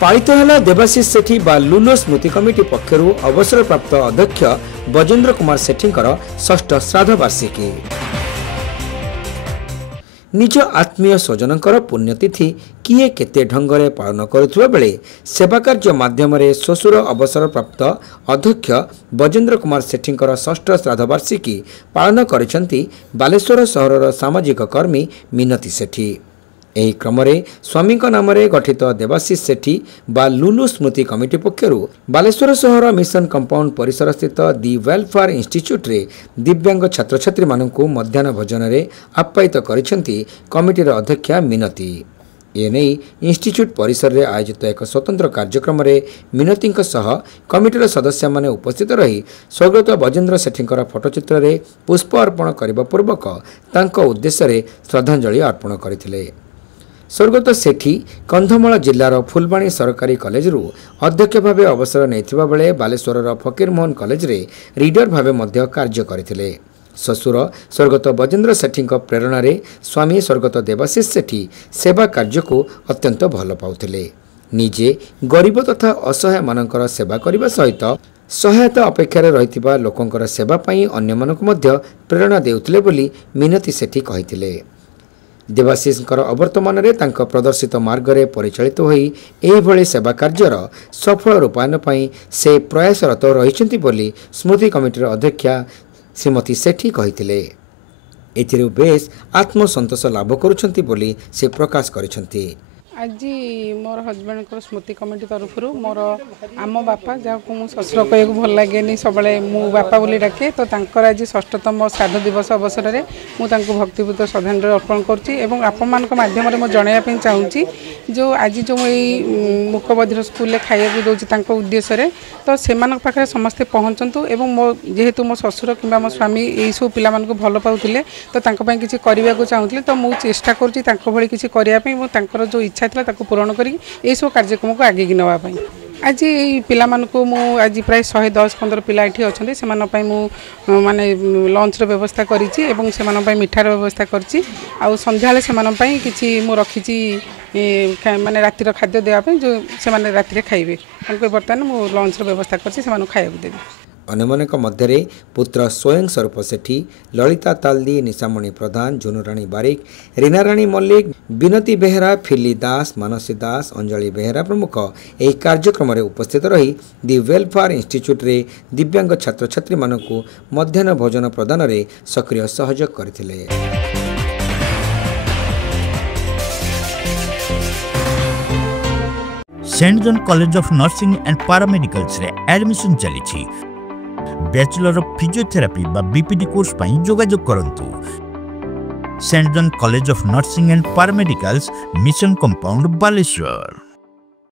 पालित है देवाशीष सेठी बा लुलो स्मृति कमिटी पक्षर अवसरप्राप्त अध्यक्ष बजेन्द्र कुमार सेठींकर षष्ठ श्राद्ध वार्षिकी। निज आत्मीय स्वजनकर पुण्यतिथि किए केते ढंगरे पालन करुवा बेले सेवा कार्य माध्यम श्वशुर अवसरप्राप्त अध्यक्ष बजेन्द्र कुमार सेठींकर षष्ठ श्राद्ध वार्षिकी पालन करिसेंती बालेश्वर सहरर सामाजिक कर्मी मिनती सेठी। एही क्रम स्वामी नाम गठित देवाशीष सेठी बा लुलु स्मृति कमिटी पक्षर बालेश्वर सहर मिशन कंपाउंड परिसर स्थित दि वेलफेयर इंस्टीट्यूट रे दिव्यांग छात्र छात्री मानकु मध्याह्न भोजन रे आप्यायित करिसेंती कमिटीर अध्यक्षा मिनती। एने इंस्टीट्यूट परिसर रे आयोजित एक स्वतंत्र कार्यक्रम रे मिनती सह कमिटीर सदस्य माने उपस्थित रही स्वर्गत बजेन्द्र सेठींकर फोटोचित्र रे पुष्प अर्पण करबा पूर्वक तांको उद्देश्य रे श्रद्धांजलि अर्पण करथिले। स्वर्गत सेठी कंधमाल जिलार फुलबाणी सरकारी कॉलेज रु अध्यक्ष भाव अवसर नेथिबा बेले बालेश्वर फकीर मोहन कॉलेज रे रीडर भाव मध्य कार्य करथिले। ससुर स्वर्गत बजेन्द्र सेठी प्रेरणा रे स्वामी स्वर्गत देवाशीष सेठी सेवा कार्य को अत्यंत भल पाउथिले। निजे गरीब तथा असहाय मानकर सेवा करने सहित सहायता अपेक्षा रहिथिबा लोकंकर सेवा पई अन्य मानक मध्य प्रेरणा देउथिले बोली मिनती सेठी कहिथिले। देवाशीष अवर्तमान रे तांको प्रदर्शित मार्ग रे परिचालित होई एही भली सेवा कार्यर सफल रूपायन पई से प्रयासरत रहिसेंती बोली स्मृति कमिटीर अध्यक्षा श्रीमती सेठी कहिथिले। एथिरे बेस आत्मसंतोष लाभ करुछंती बोली से प्रकाश करिसेंती। आज मोर हजबैंड को स्मृति कमिटी तरफ मोर आम बापा जहाँ मुझे शशुर कह भल लगे सब मु बापा बोली डाके तो आज षष्ठतम श्राद्ध दिवस अवसर में मुझे भक्तिपूत श्रद्धांजलि अर्पण करध्यम मुझे जनवाई चाहूँगी जो आज जो यही मुकबधिर स्कूल खाया दूसरी उद्देश्य तो से पाखे समस्ते पहुँचतु और मो जेहेतु मो शशुर कि मो स्वामी यही सब पिला भल पाते तो किसी करने को चाहूँगी तो मुझे चेष्टा करी किसी करने जो इच्छा पूरण कर सब कार्यक्रम को आगे नापी आज पिला को आज प्राय 110-15 पिला ये अच्छा से माने लंच व्यवस्था करी मिठार व्यवस्था करी संध्या कि रखी माने रातिर खाद्य देवाई जो से राति खाइबे बर्तमान मु लंच व्यवस्था कर खाया देवी। अन्यमानक मध्य पुत्र स्वयं स्वरूप सेठी, ललिता तालदी, निशामणि प्रधान, झुनुराणी बारिक, रीनाराणी मल्लिक, विनती बेहेरा, फिली दास, मानसी दास, अंजलि बेहेरा प्रमुख यह कार्यक्रम में उपस्थित रही दि वेलफेयर इंस्टीट्यूट रे दिव्यांग छात्र छात्री मानकु मध्याह्न भोजन प्रदान रे सक्रिय सहयोग करथिले। Saint John College of Nursing and Paramedicals रे एडमिशन चली बैचलर ऑफ फिजियोथेरापी बा बीपीडी कोर्स पाई जोगाजोग करंतु। Saint John College of Nursing and Paramedicals mission compound Baleshwar.